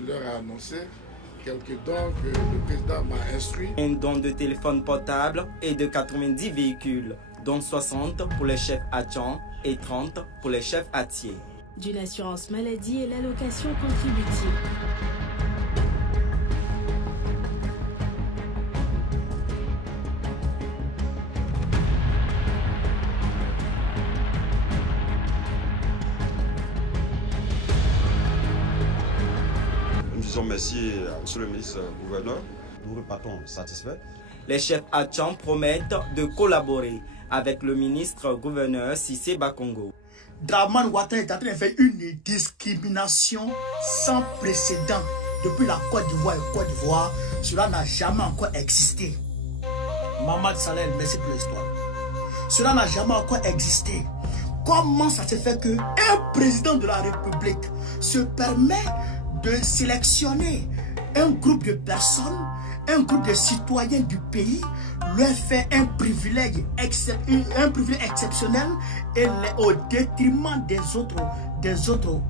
Je leur ai annoncé quelques dons que le président m'a instruit. Un don de téléphone portable et de 90 véhicules, dont 60 pour les chefs Atchan et 30 pour les chefs Atier. D'une assurance maladie et l'allocation contributive. Nous disons merci à M. le ministre-gouverneur. Nous repartons satisfaits. Les chefs Atchan promettent de collaborer avec le ministre-gouverneur Cissé Bakongo. Dramane Ouattara est en train de faire une discrimination sans précédent depuis la Côte d'Ivoire et Côte d'Ivoire. Cela n'a jamais encore existé. Mamad Saleh, merci pour l'histoire. Cela n'a jamais encore existé. Comment ça se fait qu'un président de la République se permet de sélectionner un groupe de personnes, un groupe de citoyens du pays, leur fait un privilège exceptionnel et au détriment des autres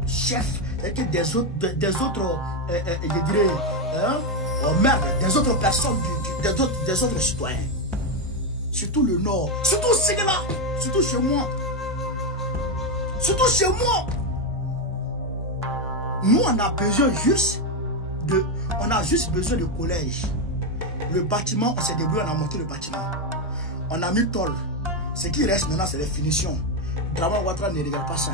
chefs, des autres je dirais, des autres personnes, des autres citoyens. Surtout le Nord, surtout Ségala, surtout chez moi. Surtout chez moi. Nous, on a besoin juste besoin de collège. Le bâtiment, on s'est débrouillé, on a monté le bâtiment. On a mis tôle. Ce qui reste maintenant, c'est les finitions. Dramane Ouattara ne regarde pas ça.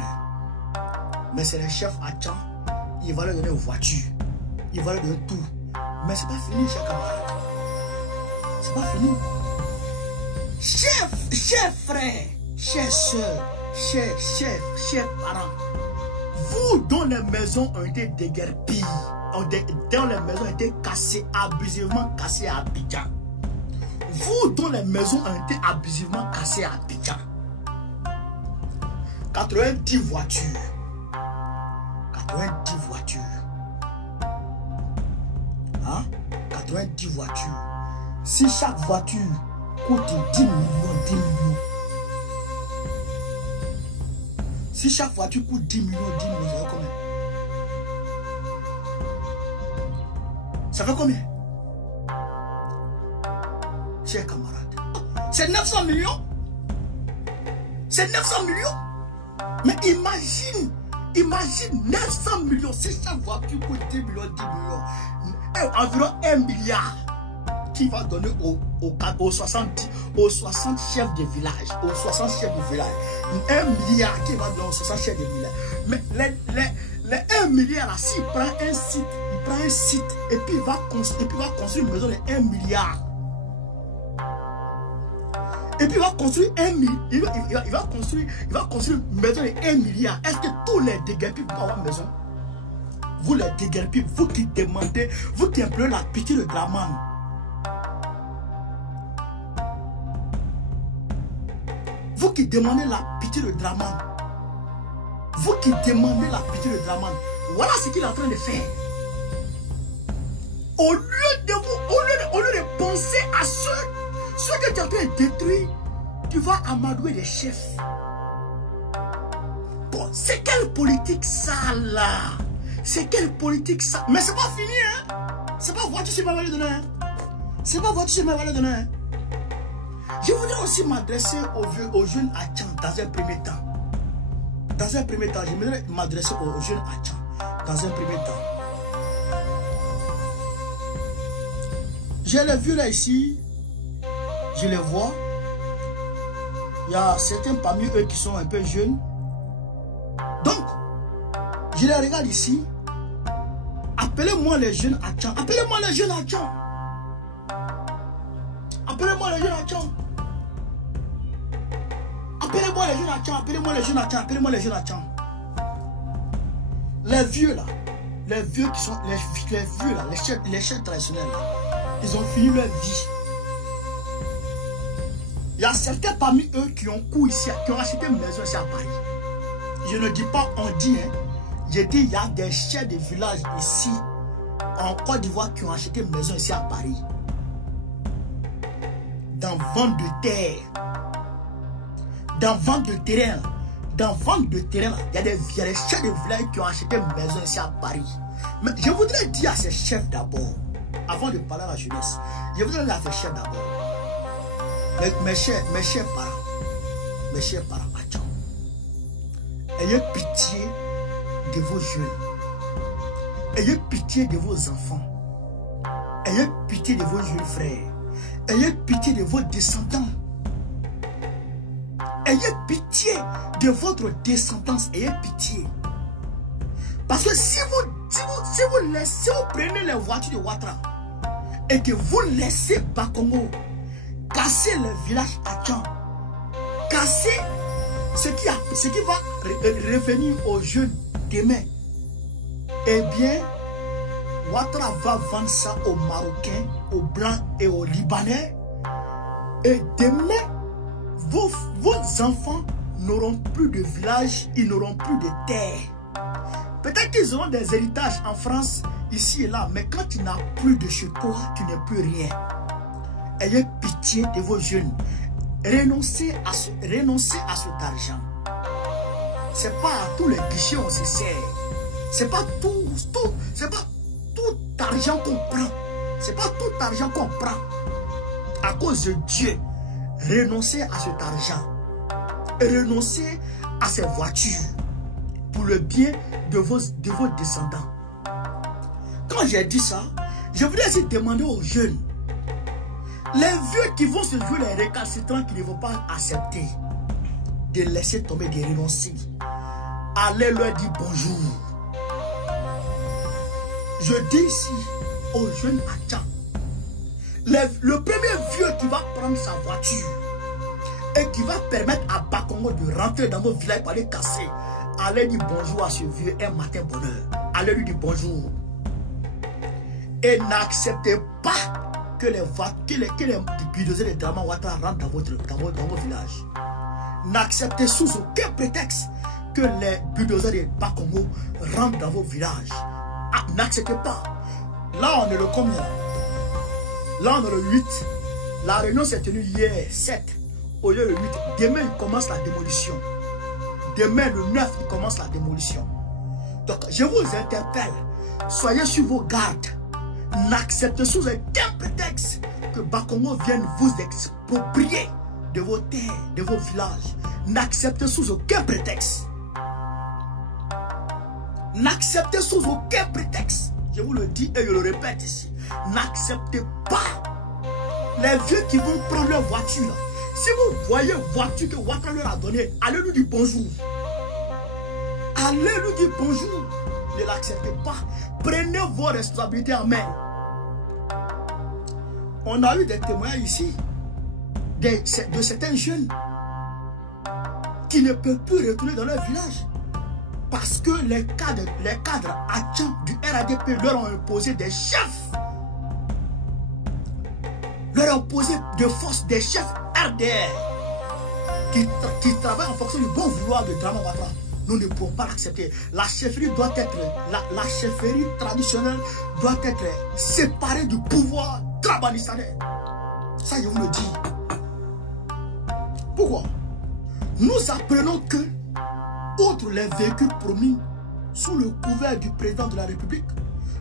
Mais c'est les chefs Atchan. Il va leur donner une voiture. Il va leur donner tout. Mais c'est pas fini, chers camarades. C'est pas fini. Chers frères, chers soeurs, chers parents, vous dont les maisons ont été déguerpies, dont les maisons ont été cassées, abusivement cassées à Abidjan. Vous dont les maisons ont été abusivement cassées à Abidjan. 90 voitures. 90 voitures. Hein? 90 voitures. Si chaque voiture coûte 10 millions, 10 millions. Si chaque voiture coûte 10 millions, ça fait combien? Ça fait combien? Chers camarades, c'est 900 millions. C'est 900 millions. Mais imagine 900 millions. Si chaque voiture coûte 10 millions, 10 millions, environ 1 milliard qui va donner aux 60 chefs de village. Aux 60 chefs de village. 1 milliard qui va donner aux 60 chefs de village. Mais les 1 milliard là, s'il prend un site, et puis il va construire une maison de 1 milliard. Et puis il va construire il va construire une maison de 1 milliard. Est-ce que tous les déguerpis vont avoir une maison? Vous les déguerpis, vous qui demandez, vous qui implorez la pitié de Dramane. Vous qui demandez la pitié de Dramane. Vous qui demandez la pitié de Dramane. Voilà ce qu'il est en train de faire. Au lieu de penser à ceux que tu es en train de détruire, tu vas amadouer les chefs. Bon, c'est quelle politique ça là? C'est quelle politique ça? Mais c'est pas fini, hein? C'est pas voiture sur ma valeur de hein? C'est pas voiture sur ma valeur de hein? Je voudrais aussi m'adresser aux jeunes Atchan dans un premier temps. Dans un premier temps, je voudrais m'adresser aux jeunes Atchan dans un premier temps. J'ai les vieux là ici, je les vois. Il y a certains parmi eux qui sont un peu jeunes. Donc, je les regarde ici. Appelez-moi les jeunes Atchan. Appelez-moi les jeunes Atchan. Appelez-moi les jeunes Atchan. Appelez-moi les jeunes Atchan. Appelez-moi les jeunes Atchan. Appelez-moi les jeunes Atchan. Les vieux là. Les vieux qui sont. Les vieux là. Les chefs traditionnels là. Ils ont fini leur vie. Il y a certains parmi eux qui ont couru ici, qui ont acheté une maison ici à Paris. Je ne dis pas on dit, hein. Je dis il y a des chefs de village ici en Côte d'Ivoire qui ont acheté une maison ici à Paris. Dans vente de terre. Dans vente de terrain. Dans vente de terrain, il y a des chefs de village qui ont acheté une maison ici à Paris. Mais je voudrais dire à ces chefs d'abord, avant de parler à la jeunesse, je voudrais dire à ces chefs d'abord, mes chers parents, ayez pitié de vos jeunes, ayez pitié de vos enfants, ayez pitié de vos jeunes frères, ayez pitié de vos descendants, ayez pitié de votre descendance, ayez pitié. Parce que si vous prenez les voitures de Ouattara et que vous laissez Bakongo casser le village à Tchang, casser ce qui va revenir aux jeunes demain, eh bien, Ouattara va vendre ça aux Marocains, aux Blancs et aux Libanais. Et demain, vos enfants n'auront plus de village, ils n'auront plus de terre. Peut-être qu'ils auront des héritages en France, ici et là, mais quand tu n'as plus de chez toi, tu n'as plus rien. Ayez pitié de vos jeunes. Renoncez à cet argent. Ce n'est pas à tous les guichets on se sert. Ce n'est pas tout argent qu'on prend. Ce n'est pas tout argent qu'on prend. À cause de Dieu, renoncez à cet argent. Renoncez à ces voitures pour le bien de vos descendants. Quand j'ai dit ça, je voudrais aussi demander aux jeunes, les vieux qui vont se jouer les récalcitrants qui ne vont pas accepter, de laisser tomber, de renoncer. Allez leur dire bonjour. Je dis ici aux jeunes à Tchang, le premier vieux qui va prendre sa voiture et qui va permettre à Bakongo de rentrer dans vos villages pour aller casser, allez dire bonjour à ce vieux un matin bonheur. Allez lui dire bonjour. Et n'acceptez pas que les bulldozers de Draman Ouattara rentrent dans vos villages. N'acceptez sous aucun prétexte que les bulldozers de Bakongo rentrent dans vos villages. Ah, n'acceptez pas. Là, on est le combien? Là, on est le 8. La réunion s'est tenue hier, 7. Au lieu de 8. Demain, il commence la démolition. Demain, le 9, il commence la démolition. Donc, je vous interpelle. Soyez sur vos gardes. N'acceptez sous aucun prétexte que Bakongo vienne vous exproprier de vos terres, de vos villages. N'acceptez sous aucun prétexte. N'acceptez sous aucun prétexte. Je vous le dis et je le répète ici. N'acceptez pas les vieux qui vont prendre leur voiture. Si vous voyez une voiture que Ouattara leur a donnée, allez lui dire bonjour. Allez lui dire bonjour. Ne l'acceptez pas. Prenez vos responsabilités en main. On a eu des témoignages ici de certains jeunes qui ne peuvent plus retourner dans leur village parce que les cadres à Tchang du RADP leur ont imposé des chefs. Leur ont imposé de force des chefs RDR qui travaillent en fonction du bon vouloir de Draman Ouattara. Nous ne pouvons pas l'accepter. La chefferie doit être, la chefferie traditionnelle doit être séparée du pouvoir trabanistanais. Ça, je vous le dis. Pourquoi? Nous apprenons que, outre les véhicules promis sous le couvert du président de la République,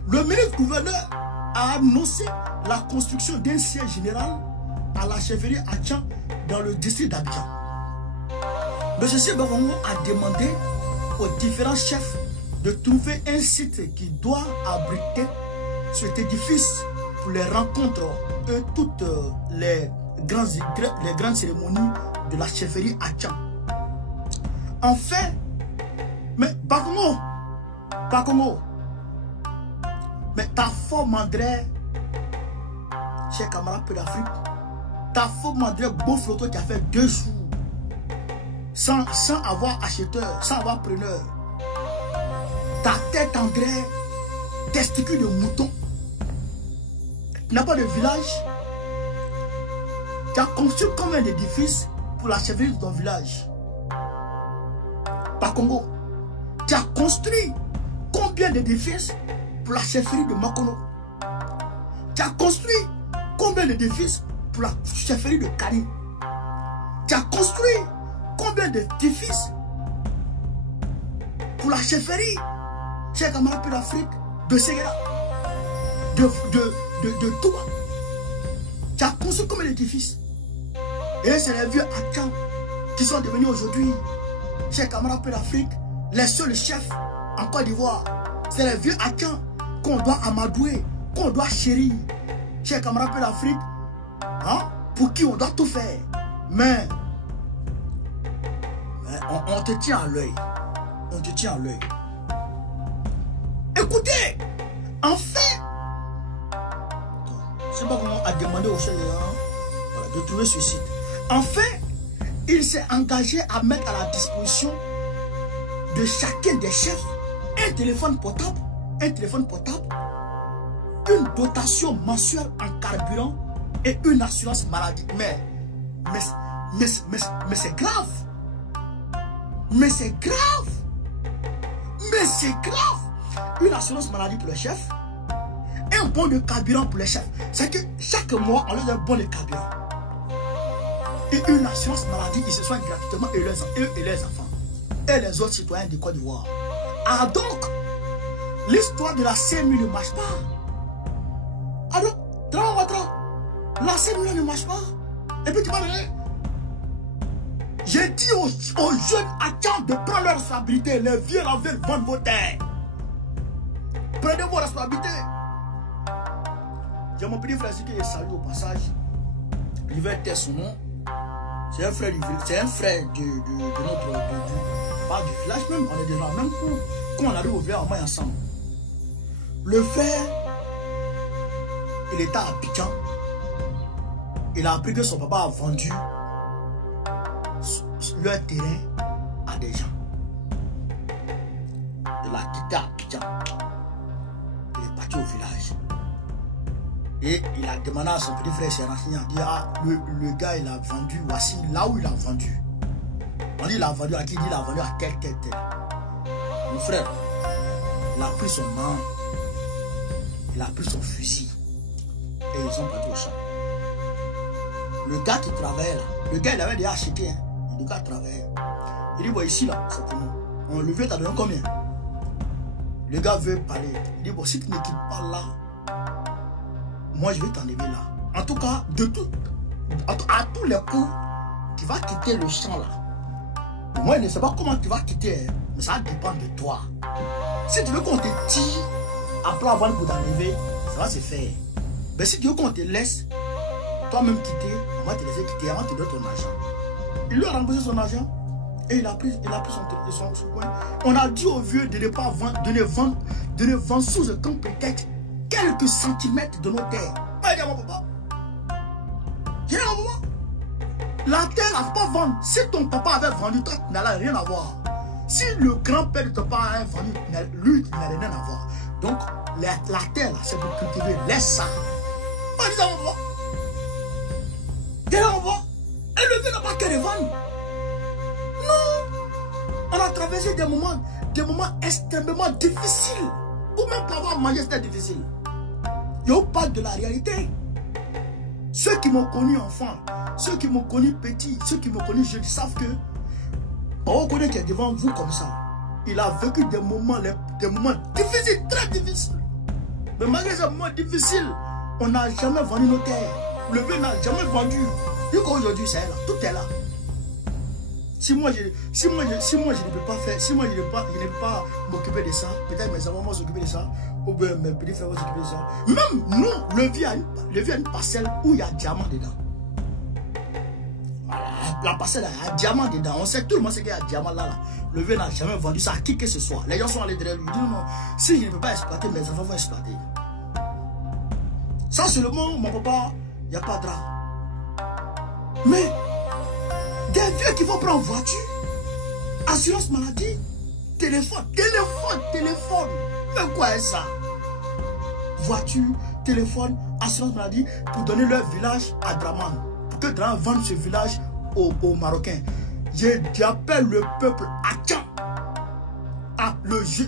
le ministre-gouverneur a annoncé la construction d'un siège général à la chefferie à Tchang dans le district d'Abidjan. M. Bakongo a demandé aux différents chefs de trouver un site qui doit abriter cet édifice pour les rencontres et toutes les grandes cérémonies de la chefferie à Tchang. Enfin, mais Bakongo, mais ta forme André, cher camarade peu d'Afrique, ta forme André beau photo qui a fait 2 jours sans avoir acheteur, sans avoir preneur. Ta tête André, testicule de mouton. Tu n'as pas de village. Tu as construit combien d'édifices pour la chefferie de ton village? Bakongo, tu as construit combien d'édifices pour la chefferie de Makono? Tu as construit combien d'édifices pour la chefferie de Kani? Tu as construit combien d'édifices pour la chefferie, chers camarades d'Afrique, de Séguéla, de Touba. Tu as construit comme un édifice. Et c'est les vieux Akans qui sont devenus aujourd'hui, chers camarades de l'Afrique, les seuls chefs en Côte d'Ivoire. C'est les vieux Akans qu'on doit amadouer, qu'on doit chérir. Chers camarades de l'Afrique, hein, pour qui on doit tout faire. Mais on te tient à l'œil. On te tient à l'œil. Écoutez, enfin, je ne sais pas comment on a demandé aux chefs de trouver ce site. Enfin, il s'est engagé à mettre à la disposition de chacun des chefs un téléphone portable, une dotation mensuelle en carburant et une assurance maladie. Mais c'est grave. Mais c'est grave. Mais c'est grave. Une assurance maladie pour les chefs, un bon de carburant pour les chefs. C'est que chaque mois, on leur donne un bon de carburant. Et une assurance maladie, ils se soignent gratuitement, eux et leurs enfants. Et les autres citoyens de Côte d'Ivoire. Ah donc, l'histoire de la CMU ne marche pas. Alors, la CMU ne marche pas. Et puis tu vas donner. J'ai dit aux jeunes Akans de prendre leurs responsabilités. Les vieux là veulent vendre vos terres. Prenez vos responsabilités. J'ai mon petit frère qui est salué au passage. Il veut taire son nom. C'est un frère de notre pas du village même. On est déjà même coup. Quand on arrive au village, on va ensemble. Le frère, il était à Abidjan. Il a appris que son papa a vendu leur terrain à des gens. Il a quitté Abidjan. Il est parti au village. Et il a demandé à son petit frère, c'est renseigné, il a dit, ah, le gars, il a vendu, voici là où il a vendu. On dit, il a vendu à qui? Il dit, il a vendu à tel. Mon frère, il a pris son main, il a pris son fusil, et ils sont partis au champ. Le gars qui travaillait là, le gars, il avait déjà acheté, hein. Le gars travaillait. Il dit, bon, ici, là, c'est pour nous. Le vieux t'a donné combien? Le gars veut parler. Il dit, bon, si tu ne quittes pas là, moi, je vais t'enlever là. En tout cas, à tous les coups, tu vas quitter le champ là. Moi, je ne sais pas comment tu vas quitter, mais ça dépend de toi. Si tu veux qu'on te tire, après avoir pour t'enlever, ça va se faire. Mais si tu veux qu'on te laisse, toi-même quitter, on va te laisser quitter, on va te donner ton argent. Il lui a remboursé son argent et il a pris son coin. On a dit au vieux de ne pas vendre, de ne vendre sous aucun prétexte quelques centimètres de nos terres. J'ai dit à mon papa. La terre, il ne faut pas vendre. Si ton papa avait vendu, toi, tu n'allais rien avoir. Si le grand-père de ton papa avait vendu, lui, il n'allait rien avoir. Donc, la terre, c'est pour cultiver. Laisse ça. J'ai dit à mon papa. J'ai dit à mon papa. Et le vieux n'a pas qu'à les vendre. Non. On a traversé des moments extrêmement difficiles. Ou même pour avoir mangé, c'était difficile. Je vous parle de la réalité. Ceux qui m'ont connu enfant, ceux qui m'ont connu petit, ceux qui m'ont connu jeune, savent que on reconnaît qu'il est devant vous comme ça. Il a vécu des moments difficiles, très difficiles. Mais malgré ces moments difficiles, on n'a jamais vendu nos terres. Le vieux n'a jamais vendu. Aujourd'hui, c'est là, tout est là. Si moi je ne peux pas faire, si moi je ne peux pas m'occuper de ça, peut-être mes enfants vont s'occuper de ça, ou bien mes petits frères vont s'occuper de ça. Même nous, le vieux a une parcelle où il y a diamant dedans. Voilà, la parcelle, il y a diamant dedans. On sait, tout le monde sait qu'il y a diamant là. Le vieux n'a jamais vendu ça à qui que ce soit. Les gens sont allés derrière lui. Ils disent non, si je ne peux pas exploiter, mes enfants vont exploiter. Ça, c'est le moment, mon papa, il n'y a pas de drap. Mais des vieux qui vont prendre voiture, assurance maladie, téléphone. Mais quoi est ça? Voiture, téléphone, assurance maladie pour donner leur village à Draman. Pour que Draman vende ce village aux Marocains. J'appelle le peuple Akan.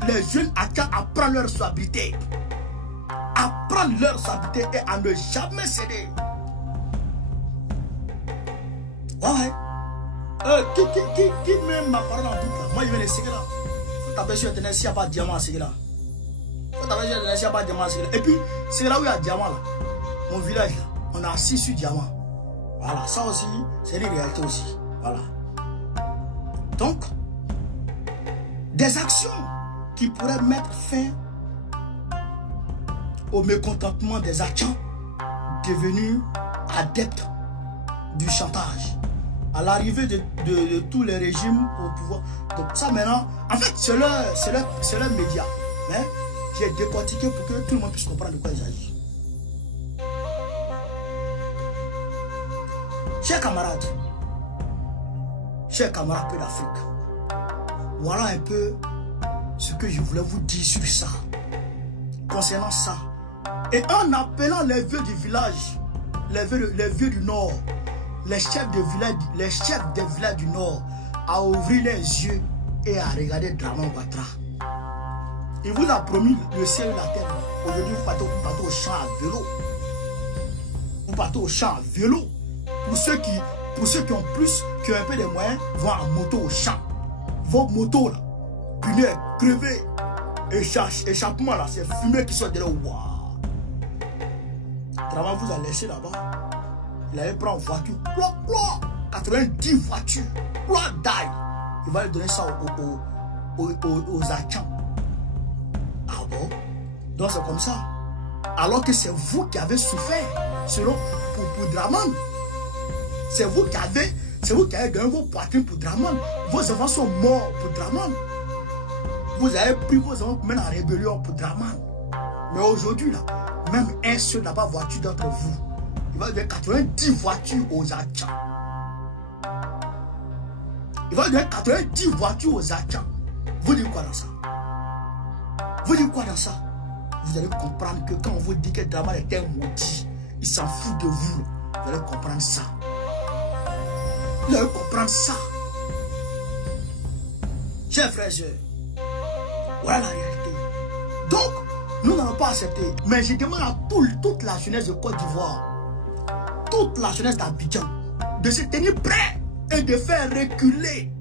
Les jeunes Akan à prendre leur responsabilité. À prendre leur responsabilité et à ne jamais céder. Ouais. Qui met ma parole en doute là? Moi, je vais les Séguéla. Faut taper sur Internet s'il n'y a pas de diamant à Séguéla. Faut Et puis, c'est là où il y a diamant là. Mon village là, on a 6 sur diamant. Voilà, ça aussi, c'est une réalité aussi. Voilà. Donc, des actions qui pourraient mettre fin au mécontentement des agents devenus adeptes du chantage. À l'arrivée de tous les régimes au pouvoir. Donc ça maintenant, en fait, c'est leur média. Mais j'ai décortiqué pour que tout le monde puisse comprendre de quoi il s'agit. Chers camarades peu d'Afrique, voilà un peu ce que je voulais vous dire sur ça, concernant ça. Et en appelant les vieux du village, les vieux du Nord, les chefs des villages du Nord, à ouvrir les yeux et à regarder Draman Ouattara. Il vous a promis le ciel et la terre. Aujourd'hui, vous partez au champ à vélo. Vous partez au champ à vélo. Pour ceux qui ont un peu de moyens, vont en moto au champ. Vos motos là, punais, crevés, échappement là, c'est fumée qui sort de là. Waouh! Draman vous a laissé là-bas. Il allait prendre une voiture, 90 voitures, d'ail. Il va lui donner ça aux agents. Ah bon? Donc c'est comme ça. Alors que c'est vous qui avez souffert, selon pour Draman. C'est vous qui avez donné vos poitrines pour Draman. Vos enfants sont morts pour Draman. Vous avez pris vos enfants pour mettre en rébellion pour Draman. Mais aujourd'hui, là, même un seul n'a pas voiture d'entre vous. Il va donner 90 voitures aux agents. Il va donner 90 voitures aux agents. Vous dites quoi dans ça? Vous dites quoi dans ça? Vous allez comprendre que quand on vous dit que Draman est un maudit, il s'en fout de vous. Vous allez comprendre ça. Vous allez comprendre ça. Chers frères et sœurs, voilà la réalité. Donc, nous n'allons pas accepter. Mais je demande à toute la jeunesse de Côte d'Ivoire, toute la jeunesse d'Abidjan, de se tenir prêt et de faire reculer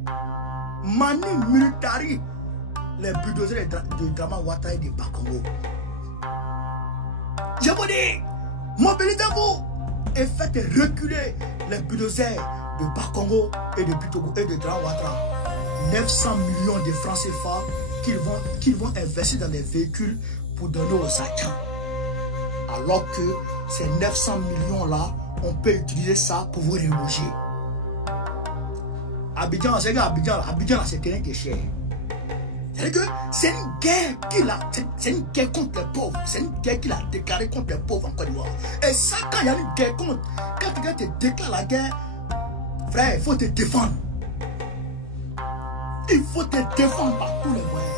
Mani Militari, les bulldozers de Draman Ouattara et de Bakongo. Je vous dis, mobilisez-vous et faites reculer les bulldozers de Bakongo et de Butogo et de Draman Ouattara. 900 millions de francs CFA qu'ils vont investir dans les véhicules pour donner aux agents. Alors que ces 900 millions-là, on peut utiliser ça pour vous reloger. Abidjan, c'est un terrain qui est cher. C'est une guerre c'est une guerre contre les pauvres. C'est une guerre qu'il a déclarée contre les pauvres en Côte d'Ivoire. Et ça, quand il y a une guerre contre, quand quelqu'un te déclare la guerre, frère, il faut te défendre. Il faut te défendre par tous les moyens.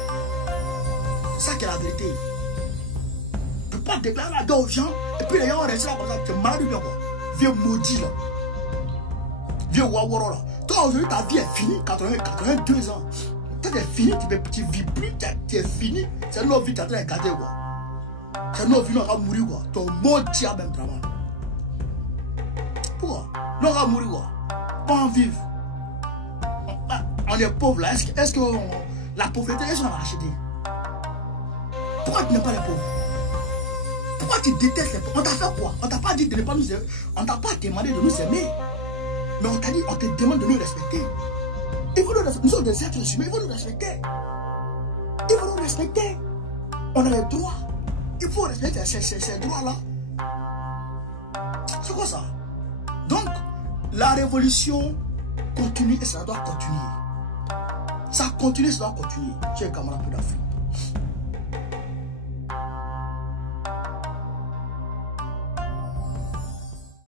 C'est ça qui est la vérité. Tu ne peux pas déclarer la guerre aux gens et puis les gens restent là comme ça. Tu es malade ou bien quoi? Vieux maudit là. Vieux waworo là. Toi aujourd'hui ta vie est finie. 82 ans. Toi tu es fini, tu vis plus, tu es fini. C'est notre vie qui est en train de garder quoi. C'est notre vie, on va mourir quoi. Ton maudit à même travail. Pourquoi? On va mourir quoi. Pas en vivre. On est pauvre là. Est-ce que la pauvreté, est-ce qu'on a acheté? Pourquoi tu n'es pas les pauvres? Pourquoi tu détestes les pauvres? On t'a fait quoi? On t'a pas dit de ne pas nous aimer. On t'a pas demandé de nous aimer. Mais on t'a dit, on te demande de nous respecter. Il faut nous respecter. Nous sommes des êtres humains, il faut nous respecter. Il faut nous respecter. On a les droits. Il faut respecter ces droits-là. C'est quoi ça? Donc, la révolution continue et ça doit continuer. Ça continue, ça doit continuer. Chers camarades d'Afrique.